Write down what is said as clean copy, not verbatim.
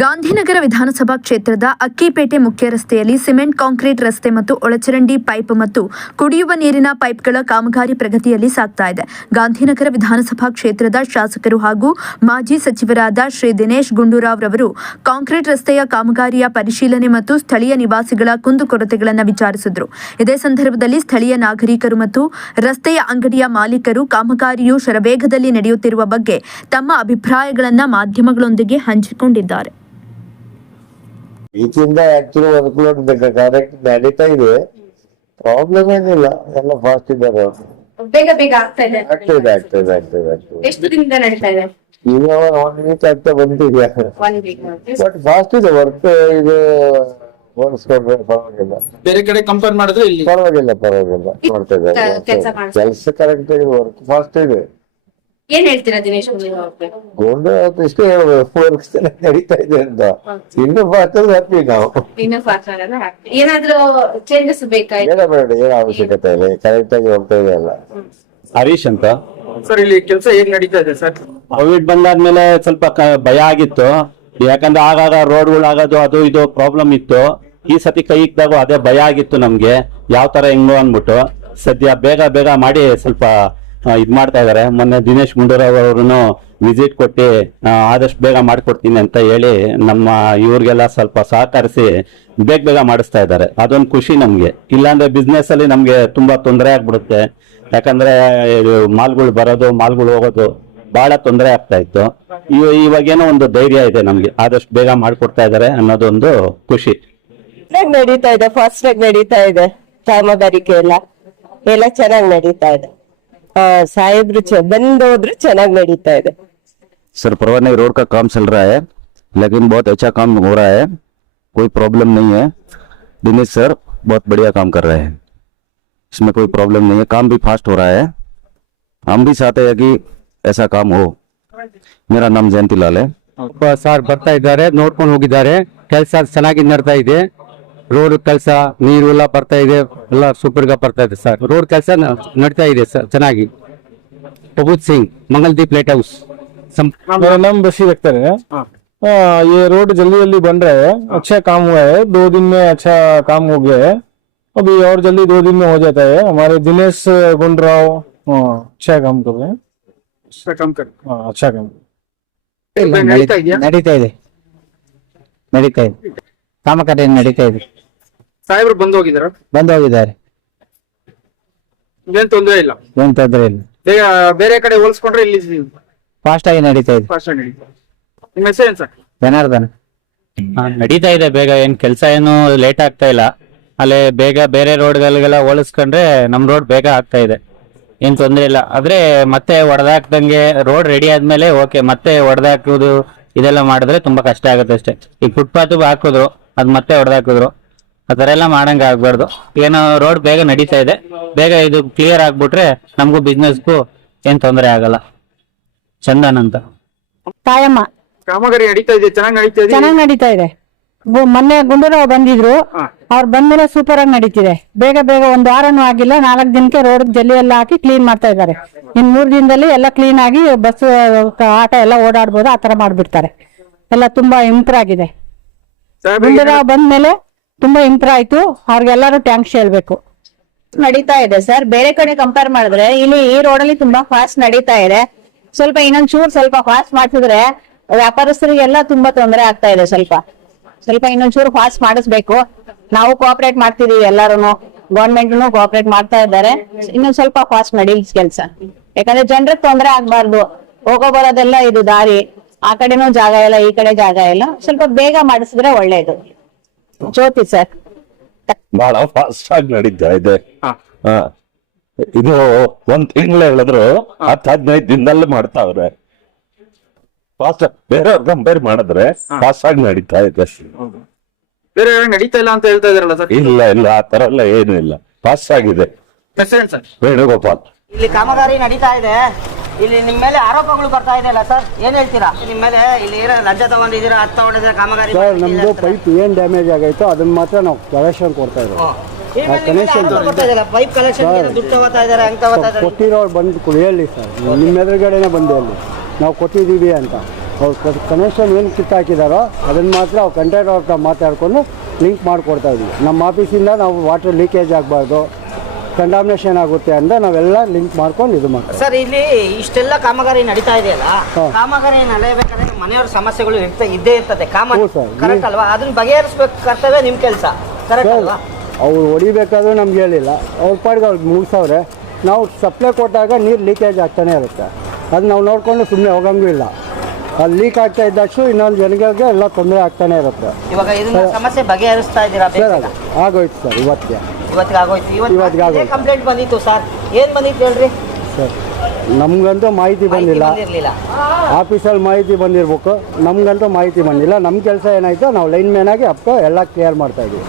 ಗಾಂಧಿನಗರ ವಿಧಾನಸಭಾ ಕ್ಷೇತ್ರದ ಅಕ್ಕಿಪೇಟೆ ಮುಖ್ಯ ರಸ್ತೆಯಲ್ಲಿ ಸಿಮೆಂಟ್ ಕಾಂಕ್ರೀಟ್ ರಸ್ತೆ ಮತ್ತು ಒಳಚರಂಡಿ ಪೈಪ್ ಮತ್ತು ಕುಡಿಯುವ ನೀರಿನ ಪೈಪ್ಗಳ ಕಾಮಗಾರಿ ಪ್ರಗತಿಯಲ್ಲಿ ಸಾಗ್ತಾ ಇದೆ. ಗಾಂಧಿನಗರ ವಿಧಾನಸಭಾ ಕ್ಷೇತ್ರದ ಶಾಸಕರು ಹಾಗೂ ಮಾಜಿ ಸಚಿವರಾದ ಶ್ರೀ ದಿನೇಶ್ ಗುಂಡೂರಾವ್ ರವರು ಕಾಂಕ್ರೀಟ್ ರಸ್ತೆಯ ಕಾಮಗಾರಿಯ ಪರಿಶೀಲನೆ ಮತ್ತು ಸ್ಥಳೀಯ ನಿವಾಸಿಗಳ ಕುಂದುಕೊರತೆಗಳನ್ನು ವಿಚಾರಿಸಿದರು. ಇದೇ ಸಂದರ್ಭದಲ್ಲಿ ಸ್ಥಳೀಯ ನಾಗರಿಕರು ಮತ್ತು ರಸ್ತೆಯ ಅಂಗಡಿಯ ಮಾಲೀಕರು ಕಾಮಗಾರಿಯು ಶರವೇಗದಲ್ಲಿ ನಡೆಯುತ್ತಿರುವ ಬಗ್ಗೆ ತಮ್ಮ ಅಭಿಪ್ರಾಯಗಳನ್ನು ಮಾಧ್ಯಮಗಳೊಂದಿಗೆ ಹಂಚಿಕೊಂಡಿದ್ದಾರೆ. ಈಚಿಂದ ಆಕ್ಚುಲಿ ವರ್ಕ್ಲೋಡ್ ಕರೆಕ್ಟ್ ನಡೀತಾ ಇದೆ, ಪ್ರಾಬ್ಲಮ್ ಏನಿಲ್ಲ, ಎಲ್ಲ ಫಾಸ್ಟ್ ಇದ್ದಾರೆ. ಬೇಗ ಬೇಗ ಆಗ್ತಾ ಇದೆ. ಆಗ್ತದೆ. ಎಷ್ಟು ದಿನದಿಂದ ನಡೀತಾ ಇದೆ? ಈಗ 1 ವೀಕ್ ಆಗ್ತಾ ಬಂದಿದೆ. ಬಟ್ ಫಾಸ್ಟ್ ಇದೆ ವರ್ಕ್. ಇದು ಹೋಲಿಸ್ಕೊಂಡ್ರೆ ಪರವಾಗಿಲ್ಲ. ಬೇರೆ ಕಡೆ ಕಂಪೇರ್ ಮಾಡಿದ್ರೆ ಇಲ್ಲಿ ಪರವಾಗಿಲ್ಲ ಮಾಡ್ತಾ ಇದ್ದಾರೆ. ಕೆಲಸ ಕರೆಕ್ಟ್ ಆಗಿದೆ, ವರ್ಕ್ ಫಾಸ್ಟ್ ಇದೆ. ಏನ್ ಹೇಳ್ತೀರಾ ದಿನೇಶ್ ಗೊಂಡು ಇಷ್ಟೇ ಹೇಳ್ಬೇಕು, ವರ್ಕ್ಸ್ ನಡೀತಾ ಇದೆ ಅಂತ. ಇನ್ನು ಫಾಸ್ಟ್ ಹ್ಯಾಪಿ ನಾವು. ಇನ್ನು ಏನಾದ್ರೂ ಚೇಂಜಸ್ ಬೇಕಾಯ್ತು? ಬೇಡ, ಏನು ಅವಶ್ಯಕತೆ ಇಲ್ಲ, ಕರೆಕ್ಟ್ ಆಗಿ ಹೋಗ್ತಾ ಇದೆ ಅಲ್ಲ. ಹರೀಶ್ ಅಂತ ಸರ್, ಇಲ್ಲಿ ಕೆಲಸ ಹೇಗ್ ನಡೀತಾ ಇದೆ ಸರ್? ಕೋವಿಡ್ ಬಂದಾದ್ಮೇಲೆ ಸ್ವಲ್ಪ ಭಯ ಆಗಿತ್ತು, ಯಾಕಂದ್ರೆ ಆಗಾಗ ರೋಡ್ಗಳು ಆಗೋದು ಅದು ಇದು ಪ್ರಾಬ್ಲಮ್ ಇತ್ತು. ಈ ಸತಿ ಕೈ ಇಕ್ದಾಗ ಅದೇ ಭಯ ಆಗಿತ್ತು ನಮ್ಗೆ, ಯಾವ ತರ ಹೆಂಗೋ ಅನ್ಬಿಟ್ಟು. ಸದ್ಯ ಬೇಗ ಮಾಡಿ ಸ್ವಲ್ಪ ಇದ್ ಮಾಡ್ತಾ ಇದಾರೆ. ಮೊನ್ನೆ ದಿನೇಶ್ ಗುಂಡೂರಾವ್ ಅವ್ರು ವಿಸಿಟ್ ಕೊಟ್ಟು ಆದಷ್ಟು ಬೇಗ ಮಾಡ್ಕೊಡ್ತೀನಿ ಅಂತ ಹೇಳಿ ನಮ್ಮ ಇವ್ರಿಗೆಲ್ಲ ಸ್ವಲ್ಪ ಸಹಕರಿಸಿ ಬೇಗ ಮಾಡಿಸ್ತಾ ಇದ್ದಾರೆ. ಅದೊಂದು ಖುಷಿ ನಮ್ಗೆ. ಇಲ್ಲಾಂದ್ರೆ ಬಿಸ್ನೆಸ್ ಅಲ್ಲಿ ನಮ್ಗೆ ತುಂಬಾ ತೊಂದರೆ ಆಗ್ಬಿಡುತ್ತೆ, ಯಾಕಂದ್ರೆ ಮಾಲ್ಗಳು ಬರೋದು ಮಾಲ್ಗಳು ಹೋಗೋದು ಬಹಳ ತೊಂದರೆ ಆಗ್ತಾ ಇತ್ತು. ಇವಾಗೇನೋ ಒಂದು ಧೈರ್ಯ ಇದೆ ನಮ್ಗೆ, ಆದಷ್ಟು ಬೇಗ ಮಾಡ್ಕೊಡ್ತಾ ಇದಾರೆ ಅನ್ನೋದೊಂದು ಖುಷಿ. ನಡೀತಾ ಇದೆ, ಫಾಸ್ಟ್ ಆಗಿ ನಡೀತಾ ಇದೆ ಕಾಮಗಾರಿಕೆ ಎಲ್ಲ ಚೆನ್ನಾಗಿ ನಡೀತಾ ಇದೆ. ಸಾಹೇಬ್ರು ಬಂದೋದ್ರು ಚೆನ್ನಾಗಿ ನಡೀತಾ ಇದೆ. सर परवाने रोड का काम चल रहा है, लेकिन बहुत अच्छा काम हो रहा है, कोई प्रॉब्लम नहीं है. दिनेश सर बहुत बढ़िया काम कर रहे हैं, इसमें कोई प्रॉब्लम नहीं है. काम भी फास्ट हो रहा है. हम भी चाहते हैं कि ऐसा काम हो. मेरा नाम जयंती लाल है. ಸರ್ ಬರ್ತಾ ಇದ್ದಾರೆ, ನೋಡ್ಕೊಂಡು ಹೋಗಿದ್ದಾರೆ. ಕೆಲಸ ಚೆನ್ನಾಗಿ ನಡ್ತಾ ಇದೆ. ರೋಡ್ ಕೆಲಸ, ನೀರು ಎಲ್ಲ ಬರ್ತಾ ಇದೆ, ಎಲ್ಲ ಸೂಪರ್ గా ಬರ್ತಾ ಇದೆ ಸರ್. ರೋಡ್ ಕೆಲಸ ನಡೀತಾ ಇದೆ ಸರ್ ಚೆನ್ನಾಗಿ. प्रबुद्ध सिंह, मंगलदीप लाइट हाउस. मेरा नाम बशीर अख्तर है. ये रोड जल्दी बन रहा है, अच्छा काम हुआ है. 2 दिन में अच्छा काम हो गया है, अभी और जल्दी 2 दिन में हो जाता है. हमारे दिनेश गुंडराव अच्छा काम कर रहे हैं. अच्छा काम ನಡೀತಾ ಇದೆ ಕಾಮಗಾರಿ ನಡೀತಾ ಇದೆ. ಸಾಹೇಬ್ರು ಬಂದು ಹೋಗಿದ್ದಾರೆ. ಏನ್ ತೊಂದರೆ ಇಲ್ಲ. ಏನ್ ತೊಂದರೆ ಇಲ್ಲ, ಬೇರೆ ಕಡೆ ಹೋಲಿಸ್ಕೊಂಡ್ರೆ ಇಲ್ಲಿ ಫಾಸ್ಟ್ ಆಗಿ ನಡೀತಾ ಇದೆ. ನಿಮ್ಮ ಹೆಸರು ಏನ್ ಸರ್? ಜನಾರ್ದನ್. ನಡೀತಾ ಇದೆ ಬೇಗ, ಏನ್ ಕೆಲಸ ಏನು ಲೇಟ್ ಆಗ್ತಾ ಇಲ್ಲ. ಅಲ್ಲಿ ಬೇಗ ಬೇರೆ ರೋಡ್ಗಳಿಗೆಲ್ಲ ಹೋಲಿಸ್ಕೊಂಡ್ರೆ ನಮ್ ರೋಡ್ ಬೇಗ ಆಗ್ತಾ ಇದೆ, ಏನ್ ತೊಂದ್ರೆ ಇಲ್ಲ. ಆದ್ರೆ ಮತ್ತೆ ಹೊಡೆದಾಕ್ದಂಗೆ ರೋಡ್ ರೆಡಿ ಆದ್ಮೇಲೆ ಓಕೆ, ಮತ್ತೆ ಹೊಡೆದಾಕೋದು ಇದೆಲ್ಲ ಮಾಡಿದ್ರೆ ತುಂಬಾ ಕಷ್ಟ ಆಗುತ್ತೆ ಅಷ್ಟೇ. ಈಗ ಫುಟ್ಪಾತ್ ಹಾಕಿದ್ರು, ಅದ್ ಮತ್ತೆ ಹೊಡೆದಾಕಿದ್ರು, ಆತರ ಎಲ್ಲ ಮಾಡಂಗ ಆಗ್ಬಾರ್ದು. ಏನೋ ರೋಡ್ ಬೇಗ ನಡೀತಾ ಇದೆ, ಬೇಗ ಇದು ಕ್ಲಿಯರ್ ಆಗ್ಬಿಟ್ರೆ ನಮಗೂ ಬಿಸ್ನೆಸ್ಗೂ ಏನ್ ತೊಂದರೆ ಆಗಲ್ಲ. ಚಂದನ್ ಅಂತ. ತಾಯಮ್ಮ. ಕಾಮಗಾರಿ ನಡೀತಾ ಇದೆ, ಚೆನ್ನಾಗಿ ನಡೀತಾ ಇದೆ. ಮೊನ್ನೆ ಗುಂಡೂರಾವ್ ಬಂದಿದ್ರು, ಅವ್ರು ಬಂದ್ಮೇಲೆ ಸೂಪರ್ ಆಗಿ ನಡೀತಿದೆ. ಬೇಗ 1 ವಾರನೂ ಆಗಿಲ್ಲ, 4 ದಿನಕ್ಕೆ ರೋಡ್ ಜಲ್ಲಿ ಎಲ್ಲ ಹಾಕಿ ಕ್ಲೀನ್ ಮಾಡ್ತಾ ಇದ್ದಾರೆ. ಇನ್ 3 ದಿನದಲ್ಲಿ ಎಲ್ಲ ಕ್ಲೀನ್ ಆಗಿ ಬಸ್ ಆಟ ಎಲ್ಲ ಓಡಾಡ್ಬೋದು, ಆತರ ಮಾಡ್ಬಿಡ್ತಾರೆ. ಎಲ್ಲ ತುಂಬಾ ಇಂಪ್ರೂವ್ ಆಗಿದೆ. ಗುಂಡೂರಾವ್ ಬಂದ್ಮೇಲೆ ತುಂಬಾ ಇಂಪ್ರೂವ್ ಆಯ್ತು. ಅವ್ರಿಗೆಲ್ಲಾರು ಟ್ಯಾಂಕ್ಸ್ ಹೇಳ್ಬೇಕು. ನಡೀತಾ ಇದೆ ಸರ್. ಬೇರೆ ಕಡೆ ಕಂಪೇರ್ ಮಾಡಿದ್ರೆ ಇಲ್ಲಿ ಈ ರೋಡ್ ಅಲ್ಲಿ ತುಂಬಾ ಫಾಸ್ಟ್ ನಡೀತಾ ಇದೆ. ಸ್ವಲ್ಪ ಸ್ವಲ್ಪ ಫಾಸ್ಟ್ ಮಾಡ್ತಿದ್ರೆ ವ್ಯಾಪಾರಸ್ಥರಿಗೆಲ್ಲ ತುಂಬಾ ತೊಂದರೆ ಆಗ್ತಾ ಇದೆ. ಸ್ವಲ್ಪ ಇನ್ನೊಂಚೂರು ಫಾಸ್ಟ್ ಮಾಡಿಸ್ಬೇಕು. ನಾವು ಕೋಆಪರೇಟ್ ಮಾಡ್ತಿದೀವಿ, ಎಲ್ಲಾರು ಗವರ್ಮೆಂಟ್ ಕೋಆಪರೇಟ್ ಮಾಡ್ತಾ ಇದ್ದಾರೆ. ಇನ್ನೊಂದ್ ಸ್ವಲ್ಪ ಫಾಸ್ಟ್ ನಡೀಲಿ ಕೆಲಸ, ಯಾಕಂದ್ರೆ ಜನರಿಗೆ ತೊಂದರೆ ಆಗ್ಬಾರ್ದು. ಹೋಗೋ ಬರೋದೆಲ್ಲ ಇದು ದಾರಿ, ಆ ಕಡೆನೂ ಜಾಗ ಇಲ್ಲ, ಈ ಕಡೆ ಜಾಗ ಇಲ್ಲ. ಸ್ವಲ್ಪ ಬೇಗ ಮಾಡಿಸಿದ್ರೆ ಒಳ್ಳೇದು. ಜ್ಯೋತಿ ಸರ್. ಬಹಳ ಫಾಸ್ಟ್ ಆಗಿ ನಡೀತಾ ಇದೆ. ಇದು 1 ತಿಂಗಳು ಹೇಳಿದ್ರು 10-15 ದಿನದಲ್ಲಿ ಮಾಡ್ತಾವ್ರೆ. ಫಾಸ್ಟ್ ಬೇರೆಯವ್ರ ಕಂಪೇರ್ ಮಾಡಿದ್ರೆ ಫಾಸ್ಟ್ ಆಗಿ ನಡೀತಾ ಇದೆ. ಬೇರೆ ನಡೀತಾ ಇಲ್ಲ ಅಂತ ಹೇಳ್ತಾ ಇದಾರಲ್ಲ ಸರ್? ಇಲ್ಲ ಆ ತರ ಎಲ್ಲ ಏನು ಇಲ್ಲ, ಫಾಸ್ಟ್ ಆಗಿದೆ. ವೇಣುಗೋಪಾಲ್. ಇಲ್ಲಿ ಕಾಮಗಾರಿ ನಡೀತಾ ಇದೆ. ಇಲ್ಲಿ ನಿಮ್ ಮೇಲೆ ಆರೋಪಗಳು ಬರ್ತಾ ಇದೆ ಅಲ್ಲ ಸರ್, ಏನ್ ಹೇಳ್ತೀರಾ? ನಿಮ್ ಮೇಲೆ ಇಲ್ಲಿ ಲಂಚ ತಗೊಂಡಿದ್ದೀರಾ, ಹತ್ತು ತಗೊಂಡಿದ್ದೀರಾ ಕಾಮಗಾರಿ? ನಮ್ದು ಪೈಪ್ ಏನ್ ಡ್ಯಾಮೇಜ್ ಆಗೈತೋ ಅದನ್ನ ಮಾತ್ರ ನಾವು ಕಲೆಕ್ಷನ್ ಕೊಡ್ತಾ ಇರೋದು. ಪೈಪ್ ಕಲೆಕ್ಷನ್ ದುಡ್ಡು ತಗೋತಾ ಇದಾರೆ, ಹೆಂಗ್ ತಗೋತಾ ಇದಾರೆ? ಕೊಟ್ಟಿರೋ ಬಂದು ಹೇಳಿ ಸರ್, ನಿಮ್ಮ ಎದುರುಗಡೆನೆ ಬಂದು ಹೇಳಿ ನಾವು ಕೊಟ್ಟಿದ್ದೀವಿ ಅಂತ. ಅವ್ರು ಕನೆಕ್ಷನ್ ಏನು ಕಿತ್ತಾಕಿದಾರೋ ಅದನ್ನು ಮಾತ್ರ ಅವ್ರು ಕಂಟ್ರಾಕ್ಟರ್ ಹತ್ರ ಮಾತಾಡ್ಕೊಂಡು ಲಿಂಕ್ ಮಾಡಿಕೊಡ್ತಾ ಇದ್ವಿ. ನಮ್ಮ ಆಫೀಸಿಂದ ನಾವು ವಾಟರ್ ಲೀಕೇಜ್ ಆಗಬಾರ್ದು, ಕಂಟಾಮಿನೇಷನ್ ಆಗುತ್ತೆ ಅಂತ ನಾವೆಲ್ಲ ಲಿಂಕ್ ಮಾಡ್ಕೊಂಡು ಇದು ಮಾಡ್ತೀವಿ. ಸರ್ ಇಲ್ಲಿ ಇಷ್ಟೆಲ್ಲ ಕಾಮಗಾರಿ ನಡೀತಾ ಇದೆಯಲ್ಲ, ಹಾ. ಕಾಮಗಾರಿ ನಡೆಯಬೇಕಾದ್ರೆ ಮನೆಯವ್ರ ಸಮಸ್ಯೆಗಳು ಇದ್ದೇ ಇರ್ತದೆ. ಹೌದು ಸರ್. ಕರೆಕ್ಟ್ ಅಲ್ವಾ? ಅದನ್ನ ಬಗೆಹರಿಸ್ಬೇಕು ಕರ್ತವ್ಯ ನಿಮ್ ಕೆಲಸ, ಕರೆಕ್ಟ್ ಅಲ್ವಾ? ಅವ್ರು ಹೊಡಿಬೇಕಾದ್ರೂ ನಮ್ಗೆ ಹೇಳಿಲ್ಲ, ಅವ್ರ ಪಾಡಿಗೆ ಅವ್ರಿಗೆ ಮುಗಿಸವ್ರೆ. ನಾವು ಸಪ್ಲೈ ಕೊಟ್ಟಾಗ ನೀರು ಲೀಕೇಜ್ ಆಗ್ತಾನೆ ಇರುತ್ತೆ, ಅದು ನಾವು ನೋಡಿಕೊಂಡು ಸುಮ್ಮನೆ ಹೋಗಂಗೂ ಇಲ್ಲ. ಅದು ಲೀಕ್ ಆಗ್ತಾ ಇದ್ದಷ್ಟು ಇನ್ನೊಂದು ಜನಗಳಿಗೆ ಎಲ್ಲ ತೊಂದರೆ ಆಗ್ತಾನೆ ಇರುತ್ತೆ. ಇವಾಗ ಇದನ್ನ ಸಮಸ್ಯೆ ಬಗೆಹರಿಸ್ತಾ ಇದ್ದೀರಾ? ಸರ್ ಅದು ಆಗೋಯ್ತು ಸರ್, ಇವತ್ತಿಗೆ ಆಗೋಯ್ತು. ಇವತ್ತಿಗೆ ಆಗೋಯ್ತು. ಕಂಪ್ಲೇಂಟ್ ಬಂದಿತ್ತು ಸರ್, ಏನ್ ಬಂದಿತ್ತು ಹೇಳ್ರಿ ಸರ್? ನಮಗಂತೂ ಮಾಹಿತಿ ಬಂದಿಲ್ಲ, ಬಂದಿರ್ಲಿಲ್ಲ. ಆಫೀಸಲ್ಲಿ ಮಾಹಿತಿ ಬಂದಿರಬೇಕು, ನಮಗಂತೂ ಮಾಹಿತಿ ಬಂದಿಲ್ಲ. ನಮ್ಮ ಕೆಲಸ ಏನಾಯ್ತು ನಾವು ಲೈನ್ ಮ್ಯಾನ್ ಆಗಿ ಎಲ್ಲ ಕ್ಲಿಯರ್ ಮಾಡ್ತಾ ಇದ್ದೀವಿ.